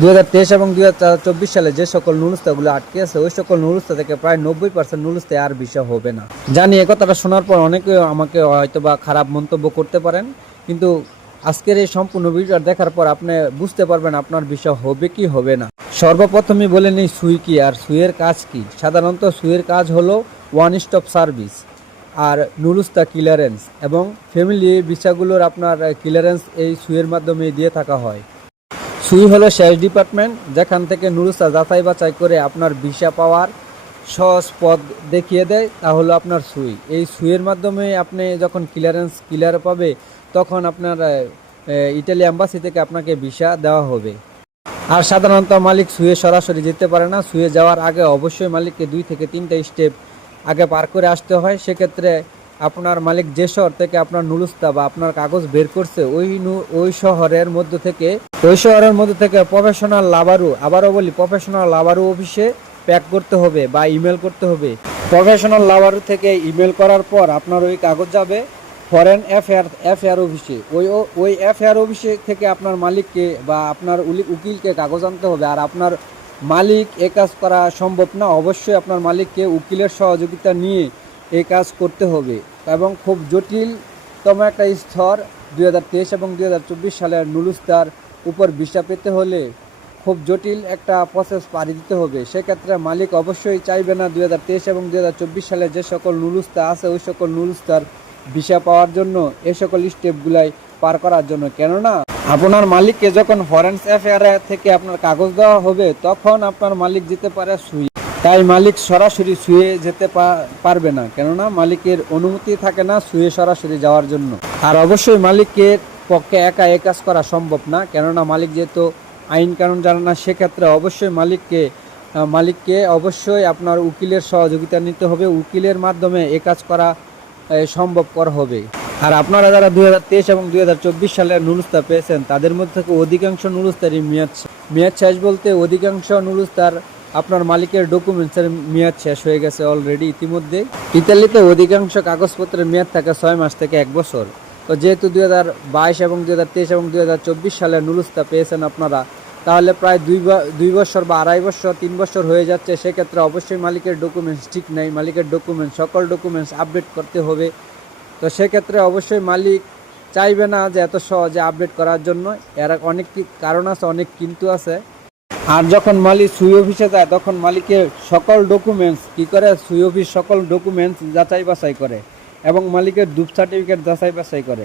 দুই হাজার তেইশ এবং দুই হাজার চব্বিশ সালে যে সকল নুরুস্তাগুলো আটকে আছে, ওই সকল নুরুস্তা থেকে প্রায় নব্বই পার্সেন্ট নুরুস্তায় আর বিষয় হবে না। জানি কথাটা শোনার পর অনেকে আমাকে হয়তো বা খারাপ মন্তব্য করতে পারেন, কিন্তু আজকের এই সম্পূর্ণ ভিডিওটা দেখার পর আপনি বুঝতে পারবেন আপনার বিষয় হবে কি হবে না। সর্বপ্রথমে বলে নিই সুই কি, আর সুইয়ের কাজ কি? সাধারণত সুইয়ের কাজ হলো ওয়ান স্টপ সার্ভিস আর নুরুস্তা ক্লিয়ারেন্স এবং ফ্যামিলি ভিসাগুলোর আপনার ক্লিয়ারেন্স এই সুইয়ের মাধ্যমে দিয়ে থাকা হয়। সুই হলো শেষ ডিপার্টমেন্ট, যেখান থেকে নুরুস্তা যাচাই বাছাই করে আপনার ভিসা পাওয়ার সহজ পথ দেখিয়ে দেয়, তা হলো আপনার সুই। এই সুইয়ের মাধ্যমে আপনি যখন ক্লিয়ারেন্স ক্লিয়ার পাবে, তখন আপনার ইটালি অ্যাম্বাসি থেকে আপনাকে ভিসা দেওয়া হবে। আর সাধারণত মালিক সুয়ে সরাসরি যেতে পারে না। সুয়ে যাওয়ার আগে অবশ্যই মালিককে দুই থেকে তিনটা স্টেপ আগে পার করে আসতে হয়। সেক্ষেত্রে আপনার মালিক যে শহর থেকে আপনার নুরুস্তা বা আপনার কাগজ বের করছে, ওই ওই শহরের মধ্য থেকে ওই শহরের মধ্যে থেকে প্রফেশনাল লাভারু আবারও বলি প্রফেশনাল লাভারু অফিসে প্যাক করতে হবে বা ইমেল করতে হবে। প্রফেশনাল লাভারু থেকে ইমেল করার পর আপনার ওই কাগজ যাবে ফরেন অ্যাফেয়ার অ্যাফেয়ার অফিসে ওই ওই অ্যাফেয়ার অফিসে থেকে আপনার মালিককে বা আপনার উকিলকে কাগজ আনতে হবে। আর আপনার মালিক এ কাজ করা সম্ভব না, অবশ্যই আপনার মালিককে উকিলের সহযোগিতা নিয়ে এ কাজ করতে হবে। এবং খুব জটিলতম একটা স্তর দুই হাজার তেইশ এবং দুই হাজার চব্বিশ সালের নুলুস্তার উপর ভিসা পেতে হলে খুব জটিল একটা প্রসেস পাড়ি দিতে হবে। সেক্ষেত্রে মালিক অবশ্যই চাইবে না দুই হাজার তেইশ এবং দুই হাজার চব্বিশ সালে যে সকল নুলুস্তা আছে, ওই সকল নুলুস্তার ভিসা পাওয়ার জন্য এ সকল স্টেপগুলাই পার করার জন্য। কেননা, আপনার মালিককে যখন ফরেন্স অ্যাফেয়ার থেকে আপনার কাগজ দেওয়া হবে, তখন আপনার মালিক যেতে পারে সুই। তাই মালিক সরাসরি শুয়ে যেতে পারবে না। কেননা, মালিকের অনুমতি থাকে না শুয়ে সরাসরি যাওয়ার জন্য। আর অবশ্যই মালিকের পক্ষে একা এ কাজ করা সম্ভব না। কেননা মালিক যেহেতু আইন কানুন জানে না সেক্ষেত্রে অবশ্যই মালিককে মালিককে অবশ্যই আপনার উকিলের সহযোগিতা নিতে হবে। উকিলের মাধ্যমে এ কাজ করা এ, সম্ভবপর হবে। আর আপনারা যারা দুই হাজার তেইশ এবং দুই সালের নুরুস্তা পেয়েছেন তাদের মধ্যে থেকে অধিকাংশ নুরুস্তারই মেয়াদ মেয়াদ শেষ বলতে অধিকাংশ নুরুস্তার আপনার মালিকের ডকুমেন্টসের মেয়াদ শেষ হয়ে গেছে অলরেডি ইতিমধ্যে। ইতালিতে অধিকাংশ কাগজপত্রের মেয়াদ থাকে ছয় মাস থেকে এক বছর। তো যেহেতু দুই হাজার বাইশ এবং দুই হাজার তেইশ এবং দুই হাজার চব্বিশ সালের নুরুস্তা পেয়েছেন আপনারা, তাহলে প্রায় দুই দুই বছর বা আড়াই বছর, তিন বছর হয়ে যাচ্ছে। সেক্ষেত্রে অবশ্যই মালিকের ডকুমেন্টস ঠিক নেই। মালিকের ডকুমেন্টস সকল ডকুমেন্টস আপডেট করতে হবে। তো সেক্ষেত্রে অবশ্যই মালিক চাইবে না যে এত সহজে আপডেট করার জন্য। এর অনেক কারণ আছে, অনেক কিন্তু আছে। আর যখন মালিক সুই অফিসে যায়, তখন মালিকের সকল ডকুমেন্টস কি করে? সুই অফিস সকল ডকুমেন্টস যাচাই বাছাই করে। এবং মালিকের দুপ সার্টিফিকেট যাচাই বাছাই করে।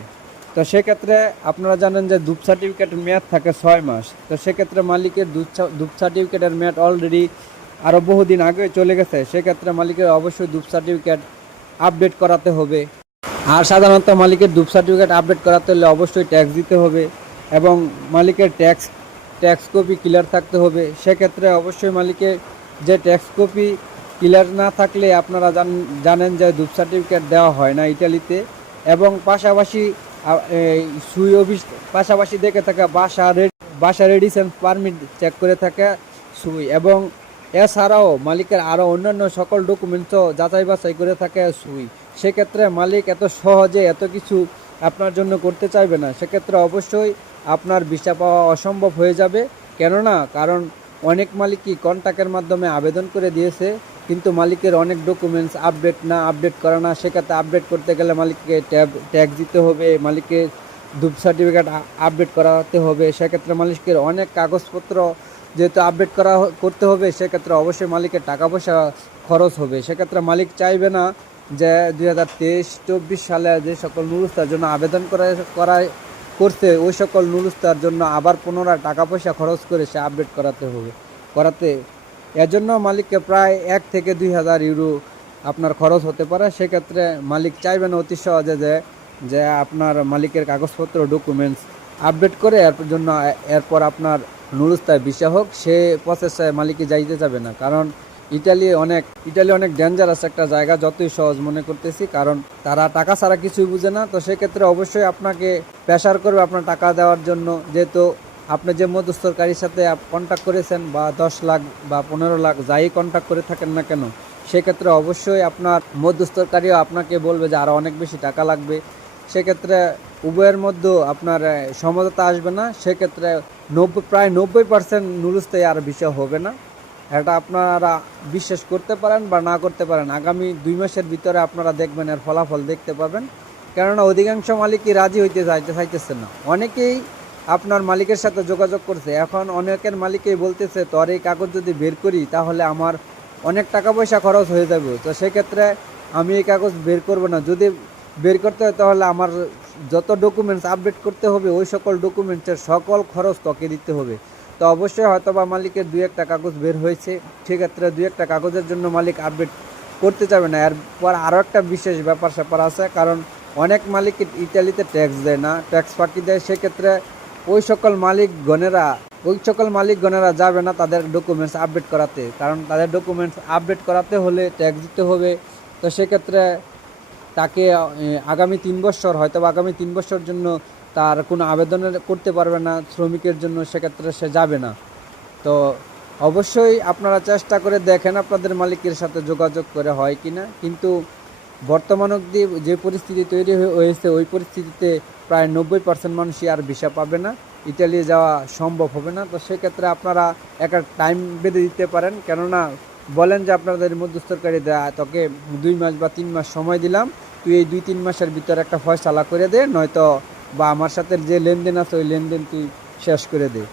তো সেক্ষেত্রে আপনারা জানেন যে দুপ সার্টিফিকেটের মেয়াদ থাকে ছয় মাস। তো সেক্ষেত্রে মালিকের দুপ সার্টিফিকেটের মেয়াদ অলরেডি আরও বহুদিন আগে চলে গেছে। সেক্ষেত্রে মালিকের অবশ্যই দুপ সার্টিফিকেট আপডেট করাতে হবে। আর সাধারণত মালিকের দুপ সার্টিফিকেট আপডেট করাতে হলে অবশ্যই ট্যাক্স দিতে হবে এবং মালিকের ট্যাক্স ট্যাক্স কপি ক্লিয়ার থাকতে হবে। সেক্ষেত্রে অবশ্যই মালিকের যে ট্যাক্স কপি ক্লিয়ার না থাকলে আপনারা জান- জানেন যে দুপ সার্টিফিকেট দেওয়া হয় না ইটালিতে এবং পাশাপাশি সুই অফিস, পাশাপাশি দেখে থাকা বাসা বাসা রেডিসেন্স পারমিট চেক করে থাকে সুই এবং এছাড়াও মালিকের আরও অন্যান্য সকল ডকুমেন্টসও যাচাই বাছাই করে থাকে সুই। সেক্ষেত্রে মালিক এত সহজে এত কিছু আপনার জন্য করতে চাইবে না। সেক্ষেত্রে অবশ্যই আপনার ভিসা পাওয়া অসম্ভব হয়ে যাবে। কেননা, কারণ অনেক মালিকই কন্ট্যাক্টের মাধ্যমে আবেদন করে দিয়েছে। কিন্তু মালিকের অনেক ডকুমেন্টস আপডেট না আপডেট করা না, সেক্ষেত্রে আপডেট করতে গেলে মালিককে ট্যাব ট্যাক্স দিতে হবে, মালিকের দুপ সার্টিফিকেট আপডেট করাতে হবে। সেক্ষেত্রে মালিকের অনেক কাগজপত্র যেহেতু আপডেট করা করতে হবে, সেক্ষেত্রে অবশ্যই মালিকের টাকা পয়সা খরচ হবে। সেক্ষেত্রে মালিক চাইবে না যে দুই হাজার তেইশ, চব্বিশ সালে যে সকল নুরুস্তার জন্য আবেদন করা করায় করতে ওই সকল নুরুস্তার জন্য আবার পুনরায় টাকা পয়সা খরচ করে সে আপডেট করাতে হবে, করাতে এজন্য মালিককে প্রায় এক থেকে দুই হাজার ইউরো আপনার খরচ হতে পারে। সেক্ষেত্রে মালিক চাইবেন অতি সহজে যে যে আপনার মালিকের কাগজপত্র ডকুমেন্টস আপডেট করে এর জন্য, এরপর আপনার নুরুস্তায় ভিসা হোক, সে প্রসেসে মালিকে যাইতে যাবে না। কারণ ইটালি অনেক ইটালি অনেক ডেঞ্জারাস একটা জায়গা, যতই সহজ মনে করতেছি। কারণ তারা টাকা ছাড়া কিছুই বুঝে না। তো সেক্ষেত্রে অবশ্যই আপনাকে প্রেশার করবে আপনার টাকা দেওয়ার জন্য। যেহেতু আপনি যে মধ্যস্থকারীর সাথে কন্ট্যাক্ট করেছেন বা দশ লাখ বা পনেরো লাখ যাই কন্ট্যাক্ট করে থাকেন না কেন, সেক্ষেত্রে অবশ্যই আপনার মধ্যস্থকারীও আপনাকে বলবে যে আরও অনেক বেশি টাকা লাগবে। সেক্ষেত্রে উভয়ের মধ্যে আপনার সমঝোতা আসবে না, সেক্ষেত্রে নব্বই প্রায় নব্বই পার্সেন্ট নুরুস্তায় আর বিষয় হবে না। এটা আপনারা বিশ্বাস করতে পারেন বা না করতে পারেন, আগামী দুই মাসের ভিতরে আপনারা দেখবেন এর ফলাফল দেখতে পাবেন। কেননা অধিকাংশ মালিকই রাজি হইতে চাইতে চাইতেছে না। অনেকেই আপনার মালিকের সাথে যোগাযোগ করছে। এখন অনেকের মালিকেই বলতেছে, তোর এই কাগজ যদি বের করি, তাহলে আমার অনেক টাকা পয়সা খরচ হয়ে যাবে। তো সেক্ষেত্রে আমি এই কাগজ বের করব না। যদি বের করতে হয়, তাহলে আমার যত ডকুমেন্টস আপডেট করতে হবে, ওই সকল ডকুমেন্টসের সকল খরচ তোকে দিতে হবে। তো অবশ্যই হয়তো বা মালিকের দুই একটা কাগজ বের হয়েছে। সেক্ষেত্রে দুই একটা কাগজের জন্য মালিক আপডেট করতে যাবে না। এরপর আরও একটা বিশেষ ব্যাপার স্যাপার আছে, কারণ অনেক মালিক ইটালিতে ট্যাক্স দেয় না ট্যাক্স ফাঁকি দেয়। সেক্ষেত্রে ওই সকল মালিকগণেরা ওই সকল মালিকগণেরা যাবে না তাদের ডকুমেন্টস আপডেট করাতে। কারণ তাদের ডকুমেন্টস আপডেট করাতে হলে ট্যাক্স দিতে হবে। তো সেক্ষেত্রে তাকে আগামী তিন বছর, হয়তো আগামী তিন বছর জন্য তার কোনো আবেদন করতে পারবে না শ্রমিকের জন্য, সেক্ষেত্রে সে যাবে না। তো অবশ্যই আপনারা চেষ্টা করে দেখেন আপনাদের মালিকের সাথে যোগাযোগ করে হয় কি না কিন্তু বর্তমান অবধি যে পরিস্থিতি তৈরি হয়ে- হয়েছে, ওই পরিস্থিতিতে প্রায় নব্বই পার্সেন্ট মানুষই আর ভিসা পাবে না। ইটালি যাওয়া সম্ভব হবে না। তো সেক্ষেত্রে আপনারা একটা টাইম বেঁধে দিতে পারেন। কেননা বলেন যে আপনাদের মধ্যস্থকারী দেয় তোকে দুই মাস বা তিন মাস সময় দিলাম। তুই এই দুই তিন মাসের ভিতরে একটা ফয়সালা করে দে। নয়তো বা আমার সাথে যে লেনদেন আছে, ওই লেনদেন তুই শেষ করে দে।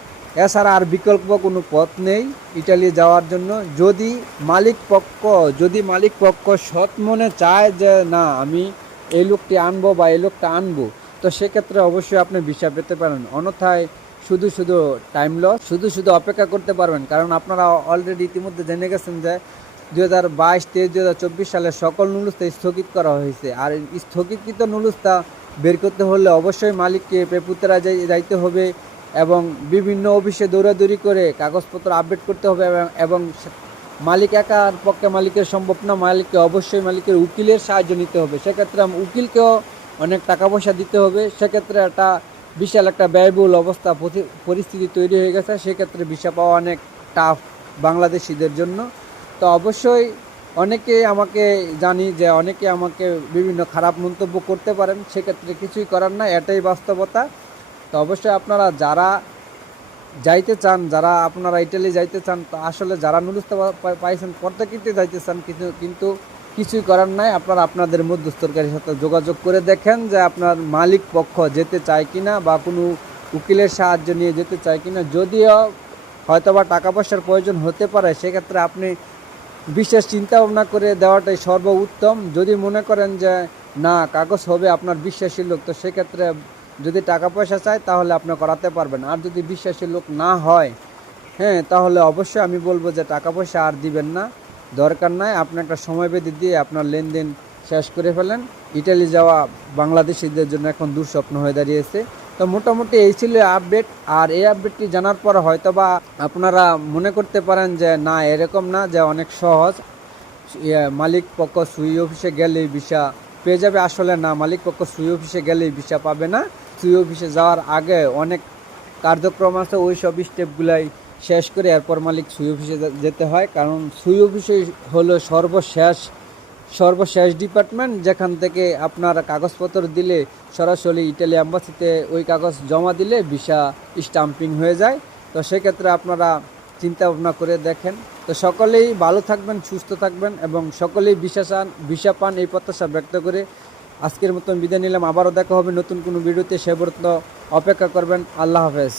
এছাড়া আর বিকল্প কোনো পথ নেই ইটালি যাওয়ার জন্য। যদি মালিক পক্ষ, যদি মালিক পক্ষ সৎ মনে চায় যে, না, আমি এই লোকটি আনব বা এই লোকটা আনব তো সেক্ষেত্রে অবশ্যই আপনি ভিসা পেতে পারেন। অন্যথায় শুধু শুধু টাইম লস শুধু শুধু অপেক্ষা করতে পারবেন। কারণ আপনারা অলরেডি ইতিমধ্যে জেনে গেছেন যে দু হাজার বাইশ, তেইশ দু হাজার চব্বিশ সালে সকল নুলুস্তা স্থগিত করা হয়েছে। আর স্থগিতকৃত নুলুস্তা বের করতে হলে অবশ্যই মালিককে পেপুতরা যাই- যাইতে হবে এবং বিভিন্ন অফিসে দৌড়াদৌড়ি করে কাগজপত্র আপডেট করতে হবে এবং- মালিক একার পক্ষে মালিকের সম্ভব না। মালিককে অবশ্যই মালিকের উকিলের সাহায্য নিতে হবে। সেক্ষেত্রে উকিলকেও অনেক টাকা পয়সা দিতে হবে, সেক্ষেত্রে একটা বিশাল একটা ব্যয়বহুল অবস্থা পরিস্থিতি তৈরি হয়ে গেছে, সেক্ষেত্রে ভিসা পাওয়া অনেক টাফ বাংলাদেশিদের জন্য। তো অবশ্যই অনেকে আমাকে জানি যে অনেকে আমাকে বিভিন্ন খারাপ মন্তব্য করতে পারেন, সেক্ষেত্রে কিছুই করার না, এটাই বাস্তবতা। তো অবশ্যই আপনারা যারা যাইতে চান, যারা আপনারা ইটালি যাইতে চান, তো আসলে যারা নুরুস্তা পাইছেন প্রত্যেকেই যাইতে চান কিন্তু কিন্তু কিছুই করার নাই। আপনারা আপনাদের মধ্যস্থকারীর সাথে যোগাযোগ করে দেখেন যে আপনার মালিক পক্ষ যেতে চায় কিনা বা কোনো উকিলের সাহায্য নিয়ে যেতে চায় কিনা। যদিও হয়তোবা টাকা পয়সার প্রয়োজন হতে পারে, সেক্ষেত্রে আপনি বিশেষ চিন্তা ভাবনা করে দেওয়াটাই সর্ব উত্তম যদি মনে করেন যে না, কাগজ হবে আপনার বিশ্বাসী লোক, তো সেক্ষেত্রে যদি টাকা পয়সা চায় তাহলে আপনি করাতে পারবেন। আর যদি বিশ্বাসী লোক না হয় হ্যাঁ তাহলে অবশ্যই আমি বলব যে টাকা পয়সা আর দিবেন না। দরকার নাই আপনি একটা সময় বেঁধে দিয়ে আপনার লেনদেন শেষ করে ফেলেন। ইটালি যাওয়া বাংলাদেশিদের জন্য এখন দুঃস্বপ্ন হয়ে দাঁড়িয়েছে। তো মোটামুটি এই ছিল আপডেট আর এই আপডেটটি জানার পর হয়তো বা আপনারা মনে করতে পারেন যে না এরকম না যে অনেক সহজ। ইয়ে, মালিক পক্ষ সুই অফিসে গেলেই ভিসা পেয়ে যাবে। আসলে না মালিক পক্ষ সুই অফিসে গেলেই ভিসা পাবে না। সুই অফিসে যাওয়ার আগে অনেক কার্যক্রম আছে ওই সব স্টেপগুলাই শেষ করে এরপর মালিক সুই অফিসে যেতে হয়। কারণ সুই অফিসে হলো সর্বশেষ সর্বশেষ ডিপার্টমেন্ট যেখান থেকে আপনার কাগজপত্র দিলে সরাসরি ইটালি অ্যাম্বাসিতে ওই কাগজ জমা দিলে ভিসা স্টাম্পিং হয়ে যায়। তো সেক্ষেত্রে আপনারা চিন্তা ভাবনা করে দেখেন। তো সকলেই ভালো থাকবেন, সুস্থ থাকবেন এবং সকলেই ভিসা চান ভিসা পান এই প্রত্যাশা ব্যক্ত করে আজকের মতন বিদায় নিলাম। আবারও দেখা হবে নতুন কোনো ভিডিওতে। সে অপেক্ষা করবেন। আল্লাহ হাফেজ।